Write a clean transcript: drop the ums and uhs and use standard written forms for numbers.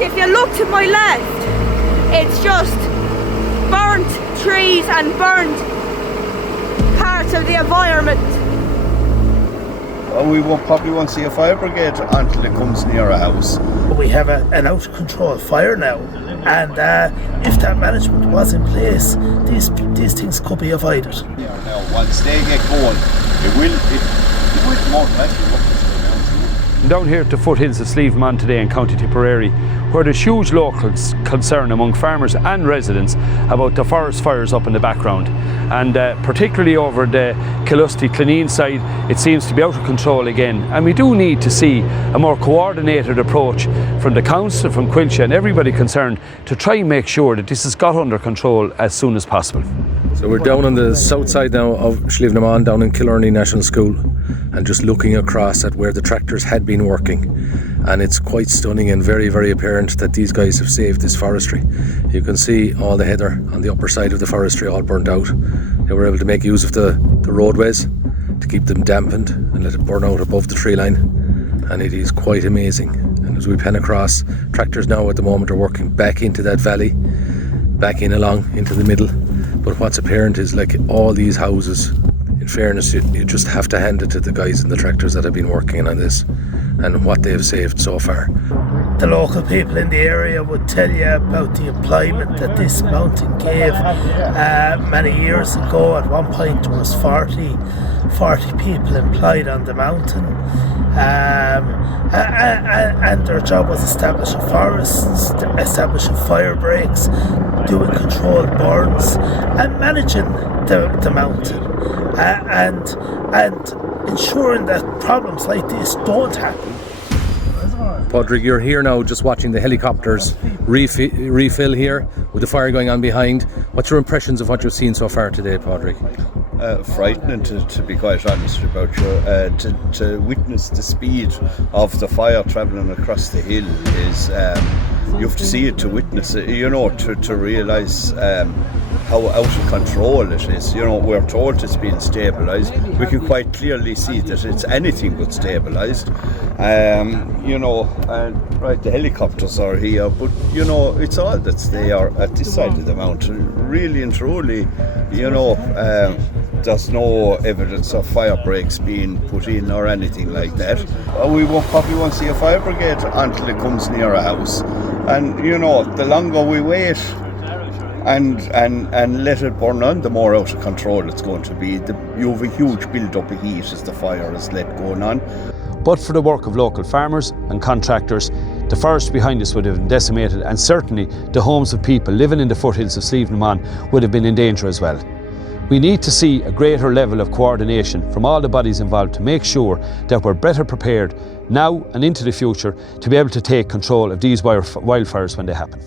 if you look to my left, it's just burnt trees and burnt parts of the environment. We probably won't see a fire brigade until it comes near a house. We have an out of control fire now, and if that management was in place, these things could be avoided. Now, once they get going, it will more than likely work. Down here at the foothills of Slievenamon today in County Tipperary, where there's huge local concern among farmers and residents about the forest fires up in the background. And particularly over the Killusty-Clineen side, it seems to be out of control again. And we do need to see a more coordinated approach from the council, from Quilcha and everybody concerned to try and make sure that this is got under control as soon as possible. So we're down on the south side now of Slievenamon, down in Killarney National School, and just looking across at where the tractors had been working. And it's quite stunning and very, very apparent that these guys have saved this forestry. You can see all the heather on the upper side of the forestry all burnt out. They were able to make use of the roadways to keep them dampened and let it burn out above the tree line. And it is quite amazing. And as we pan across, tractors now at the moment are working back into that valley, back in along into the middle. But what's apparent is, like, all these houses, in fairness, you just have to hand it to the guys in the tractors that have been working on this and what they've saved so far. The local people in the area would tell you about the employment that this mountain gave many years ago. At one point there was 40 people employed on the mountain, and their job was establishing forests, establishing fire breaks, doing controlled burns and managing the mountain, and ensuring that problems like this don't happen. Padraig, you're here now just watching the helicopters refill here with the fire going on behind. What's your impressions of what you've seen so far today, Padraig? Frightening, to be quite honest about you. To witness the speed of the fire travelling across the hill is, you have to see it to witness it, to realise how out of control it is. We're told it's being stabilised. We can quite clearly see that it's anything but stabilised. Right, the helicopters are here, but it's all that's there at this side of the mountain. Really and truly, there's no evidence of fire breaks being put in or anything like that. We probably won't see a fire brigade until it comes near a house. And the longer we wait and let it burn on, the more out of control it's going to be. You have a huge build-up of heat as the fire is let going on. But for the work of local farmers and contractors, the forest behind us would have been decimated, and certainly the homes of people living in the foothills of Slievenamon would have been in danger as well. We need to see a greater level of coordination from all the bodies involved to make sure that we're better prepared now and into the future to be able to take control of these wildfires when they happen.